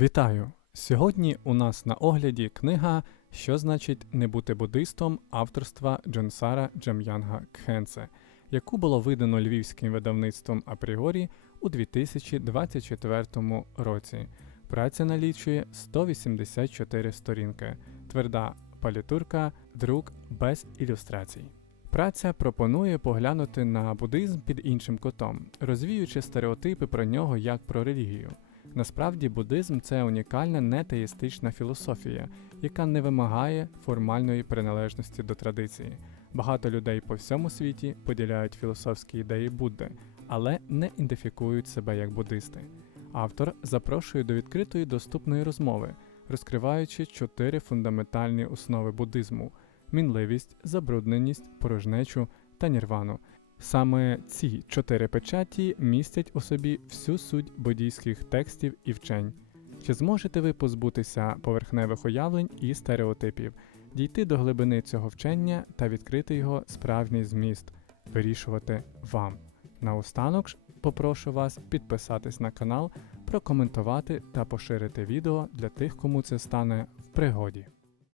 Вітаю! Сьогодні у нас на огляді книга Що значить не бути буддистом авторства Джонсара Джам'янга Кхенце, яку було видано львівським видавництвом Апріорі у 2024 році. Праця налічує 184 сторінки, тверда палітурка, друк без ілюстрацій. Праця пропонує поглянути на буддизм під іншим кутом, розвіюючи стереотипи про нього як про релігію. Насправді буддизм це унікальна нетеїстична філософія, яка не вимагає формальної приналежності до традиції. Багато людей по всьому світі поділяють філософські ідеї Будди, але не ідентифікують себе як буддисти. Автор запрошує до відкритої доступної розмови, розкриваючи чотири фундаментальні основи буддизму: мінливість, забрудненість, порожнечу та нірвану. Саме ці чотири печаті містять у собі всю суть буддійських текстів і вчень. Чи зможете ви позбутися поверхневих уявлень і стереотипів, дійти до глибини цього вчення та відкрити його справжній зміст, вирішувати вам? Наостанок ж попрошу вас підписатись на канал, прокоментувати та поширити відео для тих, кому це стане в пригоді.